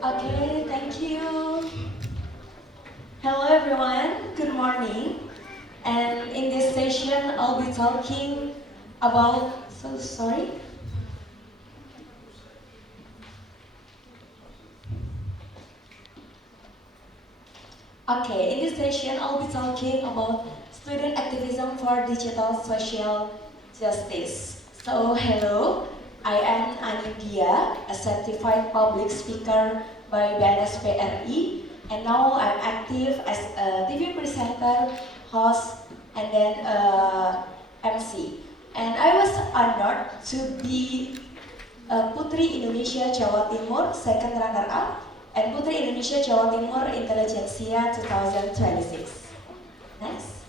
Okay, thank you. Hello everyone, good morning. And in this session, I'll be talking about, so sorry. Okay, in this session, I'll be talking about student activism for digital social justice. So, hello, I am Anidia, a certified public speaker by BNSPRI, and now I'm active as a TV presenter, host, and then MC. And I was honored to be Putri Indonesia Jawa Timur second runner-up and Putri Indonesia Jawa Timur Intelligentsia 2026. Next.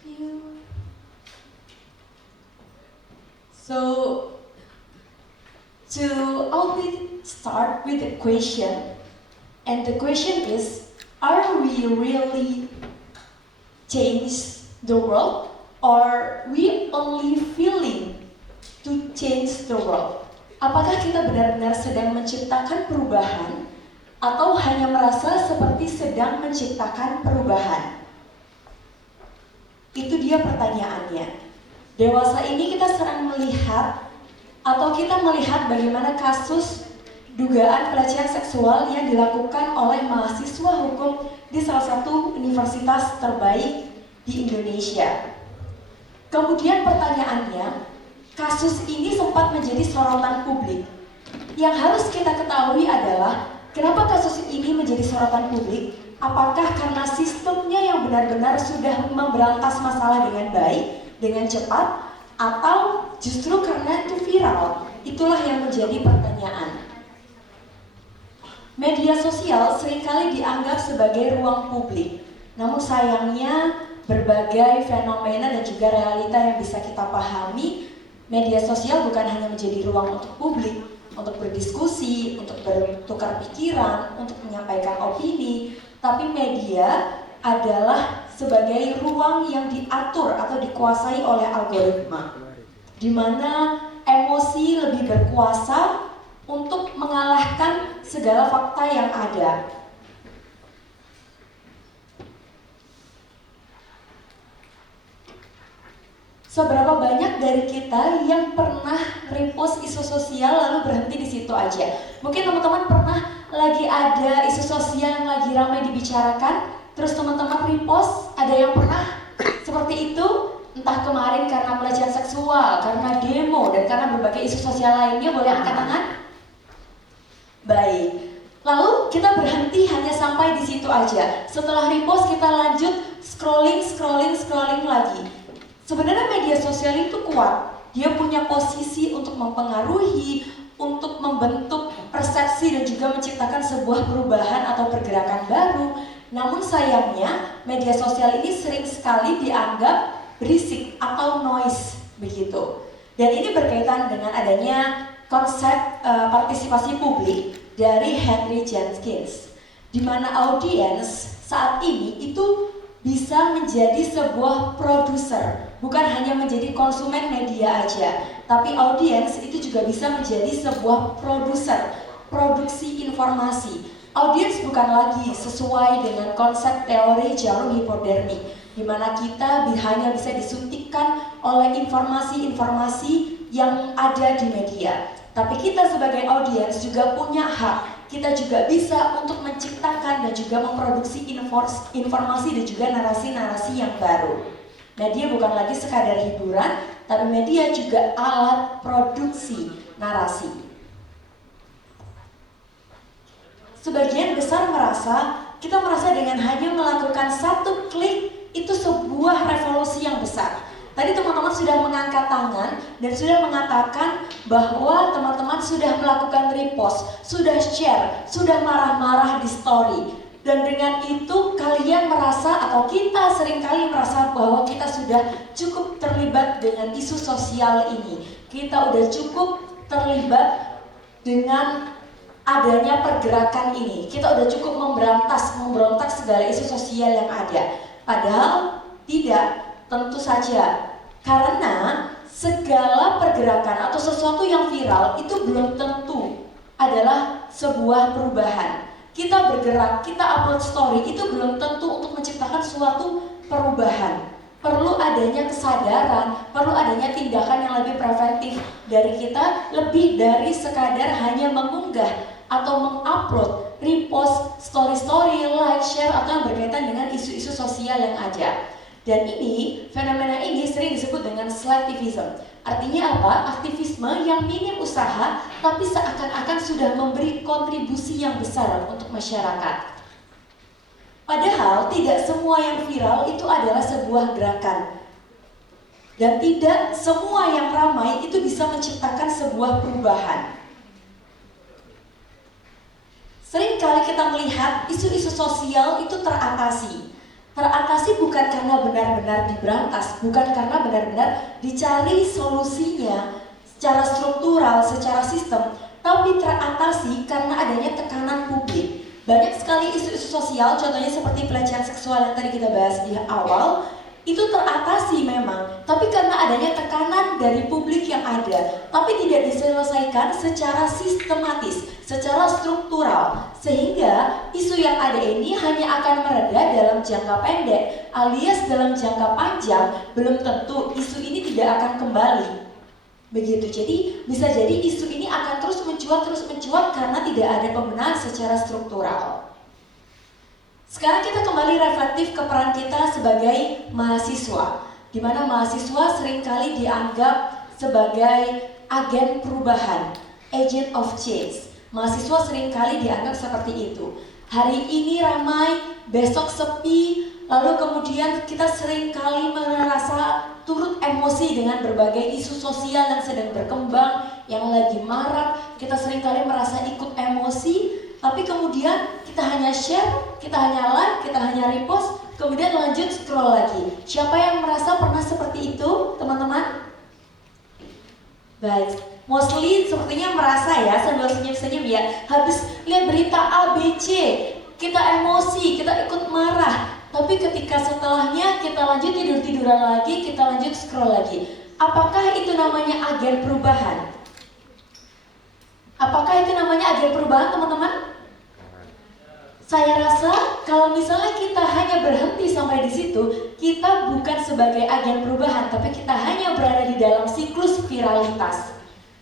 Thank you. So, I'll start with a question. And the question is, are we really change the world or we only feeling to change the world? Apakah kita benar-benar sedang menciptakan perubahan atau hanya merasa seperti sedang menciptakan perubahan? Itu dia pertanyaannya. Dewasa ini kita sering melihat atau kita melihat bagaimana kasus dugaan pelecehan seksual yang dilakukan oleh mahasiswa hukum di salah satu universitas terbaik di Indonesia. Kemudian pertanyaannya, kasus ini sempat menjadi sorotan publik. Yang harus kita ketahui adalah, kenapa kasus ini menjadi sorotan publik? Apakah karena sistemnya yang benar-benar sudah memberantas masalah dengan baik, dengan cepat, atau justru karena itu viral? Itulah yang menjadi pertanyaan. Media sosial seringkali dianggap sebagai ruang publik. Namun sayangnya berbagai fenomena dan juga realita yang bisa kita pahami, media sosial bukan hanya menjadi ruang untuk publik, untuk berdiskusi, untuk bertukar pikiran, untuk menyampaikan opini, tapi media adalah sebagai ruang yang diatur atau dikuasai oleh algoritma, di mana emosi lebih berkuasa untuk mengalahkan segala fakta yang ada. Seberapa banyak dari kita yang pernah repost isu sosial lalu berhenti di situ aja? Mungkin teman-teman pernah lagi ada isu sosial yang lagi ramai dibicarakan, terus teman-teman repost, ada yang pernah seperti itu? Entah kemarin karena pelecehan seksual, karena demo, dan karena berbagai isu sosial lainnya, boleh angkat tangan? Baik, lalu kita berhenti hanya sampai di situ aja. Setelah repost kita lanjut scrolling lagi. Sebenarnya media sosial itu kuat. Dia punya posisi untuk mempengaruhi, untuk membentuk persepsi dan juga menciptakan sebuah perubahan atau pergerakan baru. Namun sayangnya media sosial ini sering sekali dianggap berisik atau noise begitu. Dan ini berkaitan dengan adanya konsep partisipasi publik dari Henry Jenkins, di mana audiens saat ini itu bisa menjadi sebuah produser, bukan hanya menjadi konsumen media aja, tapi audiens itu juga bisa menjadi sebuah produser, produksi informasi. Audiens bukan lagi sesuai dengan konsep teori jarum hipodermik, di mana kita hanya bisa disuntikkan oleh informasi-informasi yang ada di media. Tapi kita sebagai audiens juga punya hak. Kita juga bisa untuk menciptakan dan juga memproduksi informasi dan juga narasi-narasi yang baru. Media bukan lagi sekadar hiburan, tapi media juga alat produksi narasi. Sebagian besar kita merasa dengan hanya melakukan satu klik itu sebuah revolusi yang besar. Tadi teman-teman sudah mengangkat tangan dan sudah mengatakan bahwa teman-teman sudah melakukan repost, sudah share, sudah marah-marah di story. Dan dengan itu kalian merasa atau kita seringkali merasa bahwa kita sudah cukup terlibat dengan isu sosial ini. Kita udah cukup terlibat dengan adanya pergerakan ini. Kita udah cukup memberontak segala isu sosial yang ada. Padahal tidak, tentu saja. Karena segala pergerakan atau sesuatu yang viral itu belum tentu adalah sebuah perubahan. Kita bergerak, kita upload story, itu belum tentu untuk menciptakan suatu perubahan. Perlu adanya kesadaran, perlu adanya tindakan yang lebih preventif dari kita, lebih dari sekadar hanya mengunggah atau mengupload, repost, story-story, like, share, atau yang berkaitan dengan isu-isu sosial yang ada. Dan ini, fenomena ini sering disebut dengan selectivism. Artinya apa? Aktivisme yang minim usaha, tapi seakan-akan sudah memberi kontribusi yang besar untuk masyarakat. Padahal tidak semua yang viral itu adalah sebuah gerakan. Dan tidak semua yang ramai itu bisa menciptakan sebuah perubahan. Seringkali kita melihat isu-isu sosial itu teratasi. Teratasi bukan karena benar-benar diberantas, bukan karena benar-benar dicari solusinya secara struktural, secara sistem, tapi teratasi karena adanya tekanan publik. Banyak sekali isu-isu sosial, contohnya seperti pelecehan seksual yang tadi kita bahas di awal, itu teratasi memang, tapi karena adanya tekanan dari publik yang ada, tapi tidak diselesaikan secara sistematis, secara struktural, sehingga isu yang ada ini hanya akan mereda dalam jangka pendek, alias dalam jangka panjang belum tentu isu ini tidak akan kembali. Begitu, jadi bisa jadi isu ini akan terus mencuat karena tidak ada pembenahan secara struktural. Sekarang kita kembali reflektif ke peran kita sebagai mahasiswa, di mana mahasiswa seringkali dianggap sebagai agen perubahan, agent of change. Mahasiswa seringkali dianggap seperti itu. Hari ini ramai, besok sepi, lalu kemudian kita seringkali merasa turut emosi dengan berbagai isu sosial yang sedang berkembang, yang lagi marak. Kita seringkali merasa ikut emosi, tapi kemudian kita hanya share, kita hanya like, kita hanya repost, kemudian lanjut scroll lagi. Siapa yang merasa pernah seperti itu, teman-teman? Baik, mostly sepertinya merasa ya, sambil senyum-senyum ya. Habis lihat berita A, B, C, kita emosi, kita ikut marah. Tapi ketika setelahnya kita lanjut tidur-tiduran lagi, kita lanjut scroll lagi. Apakah itu namanya agen perubahan? Apakah itu namanya agen perubahan, teman-teman? Saya rasa kalau misalnya kita hanya berhenti sampai di situ, kita bukan sebagai agen perubahan, tapi kita hanya berada di dalam siklus viralitas.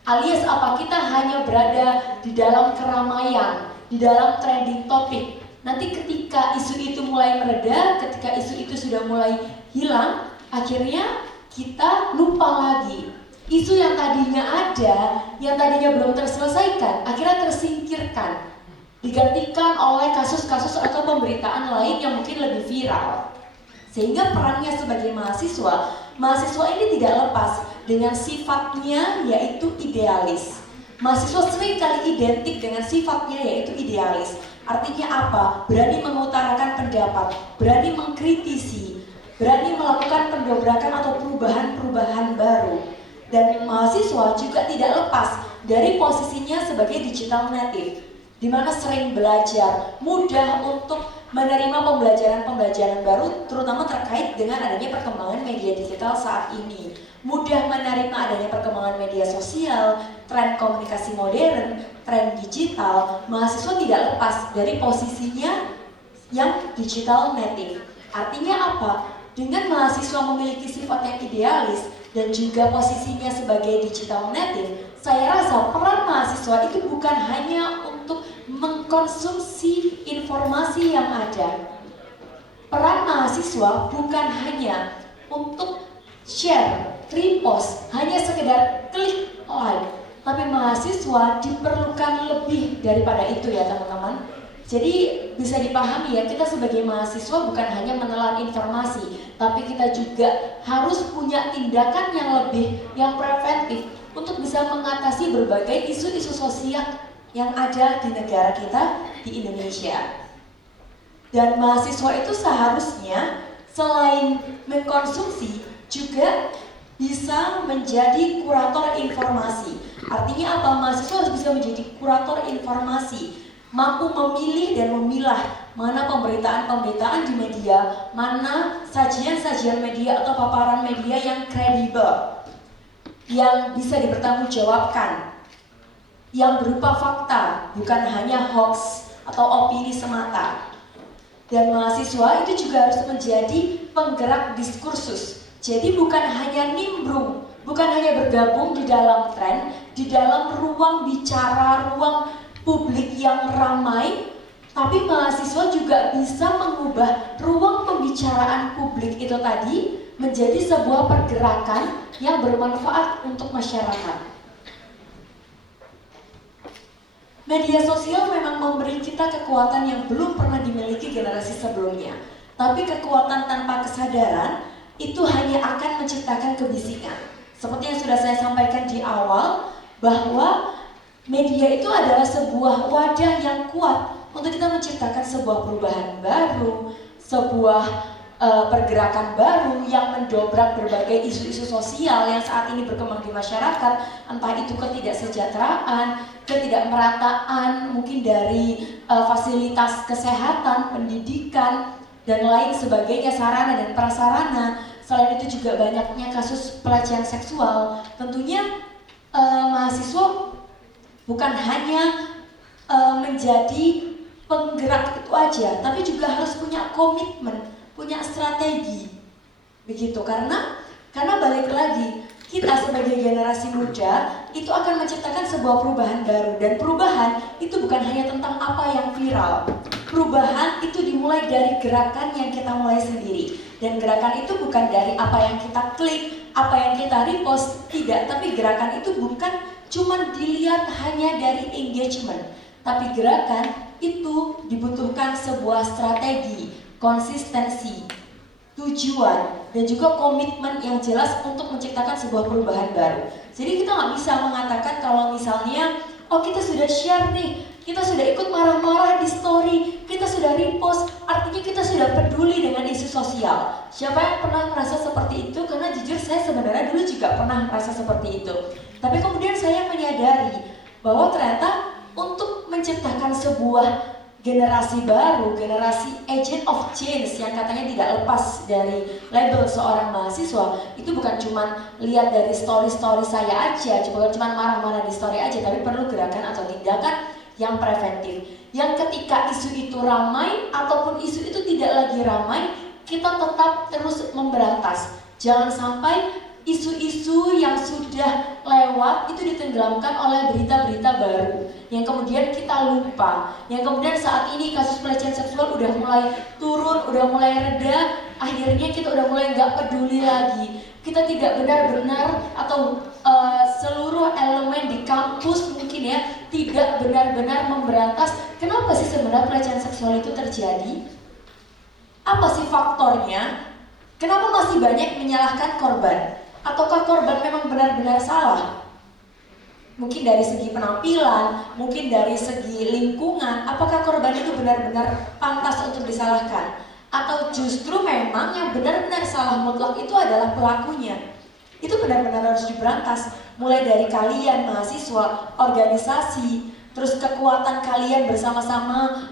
Alias apa? Kita hanya berada di dalam keramaian, di dalam trending topik. Nanti ketika isu itu mulai mereda, ketika isu itu sudah mulai hilang, akhirnya kita lupa lagi. Isu yang tadinya ada, yang tadinya belum terselesaikan, akhirnya tersingkirkan, digantikan oleh kasus-kasus atau pemberitaan lain yang mungkin lebih viral. Sehingga perannya sebagai mahasiswa ini tidak lepas dengan sifatnya yaitu idealis. Mahasiswa seringkali identik dengan sifatnya yaitu idealis. Artinya apa? Berani mengutarakan pendapat, berani mengkritisi, berani melakukan pendobrakan atau perubahan-perubahan baru. Dan mahasiswa juga tidak lepas dari posisinya sebagai digital native, di mana sering belajar, mudah untuk menerima pembelajaran-pembelajaran baru, terutama terkait dengan adanya perkembangan media digital saat ini. Mudah menerima adanya perkembangan media sosial, tren komunikasi modern, tren digital. Mahasiswa tidak lepas dari posisinya yang digital native. Artinya apa? Dengan mahasiswa memiliki sifat yang idealis dan juga posisinya sebagai digital native, saya rasa peran mahasiswa itu bukan hanya untuk mengkonsumsi informasi yang ada. Peran mahasiswa bukan hanya untuk share, repost, hanya sekedar klik like, tapi mahasiswa diperlukan lebih daripada itu ya teman-teman. Jadi bisa dipahami ya, kita sebagai mahasiswa bukan hanya menelan informasi, tapi kita juga harus punya tindakan yang lebih, yang preventif untuk bisa mengatasi berbagai isu-isu sosial yang ada di negara kita, di Indonesia. Dan mahasiswa itu seharusnya selain mengkonsumsi juga bisa menjadi kurator informasi. Artinya apa? Mahasiswa harus bisa menjadi kurator informasi, mampu memilih dan memilah mana pemberitaan-pemberitaan di media, mana sajian-sajian media atau paparan media yang kredibel, yang bisa dipertanggungjawabkan, yang berupa fakta, bukan hanya hoax atau opini semata. Dan mahasiswa itu juga harus menjadi penggerak diskursus. Jadi bukan hanya nimbrung, bukan hanya bergabung di dalam tren, di dalam ruang bicara, ruang publik yang ramai, tapi mahasiswa juga bisa mengubah ruang pembicaraan publik itu tadi menjadi sebuah pergerakan yang bermanfaat untuk masyarakat. Media sosial memang memberi kita kekuatan yang belum pernah dimiliki generasi sebelumnya. Tapi kekuatan tanpa kesadaran itu hanya akan menciptakan kebisingan. Seperti yang sudah saya sampaikan di awal, bahwa media itu adalah sebuah wadah yang kuat untuk kita menciptakan sebuah perubahan baru, sebuah pergerakan baru yang mendobrak berbagai isu-isu sosial yang saat ini berkembang di masyarakat, entah itu ketidaksejahteraan, ketidakmerataan, mungkin dari fasilitas kesehatan, pendidikan, dan lain sebagainya, sarana dan prasarana. Selain itu juga banyaknya kasus pelecehan seksual. Tentunya mahasiswa bukan hanya menjadi penggerak itu aja, tapi juga harus punya komitmen, punya strategi, begitu. Karena balik lagi, kita sebagai generasi muda itu akan menciptakan sebuah perubahan baru, dan perubahan itu bukan hanya tentang apa yang viral. Perubahan itu dimulai dari gerakan yang kita mulai sendiri, dan gerakan itu bukan dari apa yang kita klik, apa yang kita repost, tidak. Tapi gerakan itu bukan cuma dilihat hanya dari engagement, tapi gerakan itu dibutuhkan sebuah strategi, konsistensi, tujuan, dan juga komitmen yang jelas untuk menciptakan sebuah perubahan baru. Jadi kita nggak bisa mengatakan kalau misalnya, oh kita sudah share nih, kita sudah ikut marah-marah di story, kita sudah repost, artinya kita sudah peduli dengan isu sosial. Siapa yang pernah merasa seperti itu? Karena jujur saya sebenarnya dulu juga pernah merasa seperti itu. Tapi kemudian saya menyadari bahwa ternyata untuk menciptakan sebuah generasi baru, generasi agent of change yang katanya tidak lepas dari label seorang mahasiswa, itu bukan cuma lihat dari story-story saya aja, bukan cuma marah-marah di story aja, tapi perlu gerakan atau tindakan yang preventif. Yang ketika isu itu ramai ataupun isu itu tidak lagi ramai, kita tetap terus memberantas. Jangan sampai isu-isu yang sudah lewat itu ditenggelamkan oleh berita-berita baru yang kemudian kita lupa, yang kemudian saat ini kasus pelecehan seksual udah mulai turun, udah mulai reda, akhirnya kita udah mulai nggak peduli lagi. Kita tidak benar-benar atau seluruh elemen di kampus mungkin ya tidak benar-benar memberantas kenapa sih sebenarnya pelecehan seksual itu terjadi, apa sih faktornya, kenapa masih banyak menyalahkan korban. Ataukah korban memang benar-benar salah? Mungkin dari segi penampilan, mungkin dari segi lingkungan, apakah korban itu benar-benar pantas untuk disalahkan? Atau justru memang yang benar-benar salah mutlak itu adalah pelakunya? Itu benar-benar harus diberantas. Mulai dari kalian, mahasiswa, organisasi, terus kekuatan kalian bersama-sama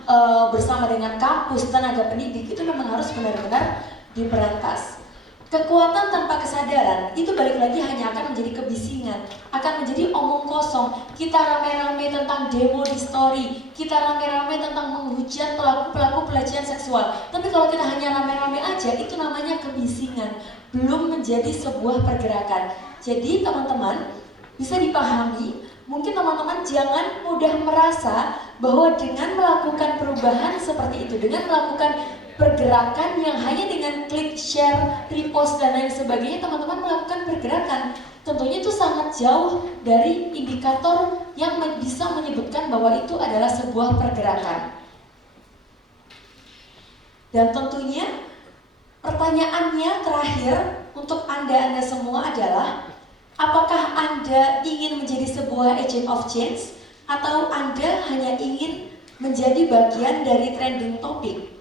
bersama dengan kampus, tenaga pendidik, itu memang harus benar-benar diberantas. Kekuatan tanpa kesadaran itu balik lagi hanya akan menjadi kebisingan, akan menjadi omong kosong. Kita rame-rame tentang demo di story, kita rame-rame tentang menghujat pelaku-pelaku pelecehan seksual. Tapi kalau kita hanya rame-rame aja, itu namanya kebisingan, belum menjadi sebuah pergerakan. Jadi teman-teman bisa dipahami, mungkin teman-teman jangan mudah merasa bahwa dengan melakukan perubahan seperti itu, dengan melakukan pergerakan yang hanya dengan klik, share, repost, dan lain sebagainya, teman-teman melakukan pergerakan. Tentunya itu sangat jauh dari indikator yang bisa menyebutkan bahwa itu adalah sebuah pergerakan. Dan tentunya pertanyaannya terakhir untuk Anda semua adalah, apakah Anda ingin menjadi sebuah agent of change atau Anda hanya ingin menjadi bagian dari trending topic?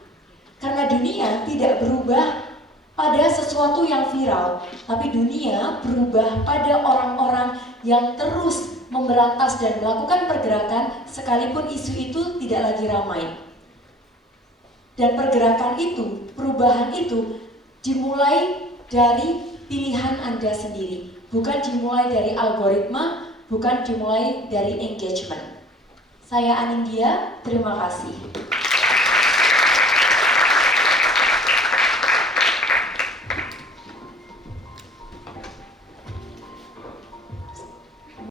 Karena dunia tidak berubah pada sesuatu yang viral, tapi dunia berubah pada orang-orang yang terus memberantas dan melakukan pergerakan sekalipun isu itu tidak lagi ramai. Dan pergerakan itu, perubahan itu dimulai dari pilihan Anda sendiri, bukan dimulai dari algoritma, bukan dimulai dari engagement. Saya Anindya, terima kasih.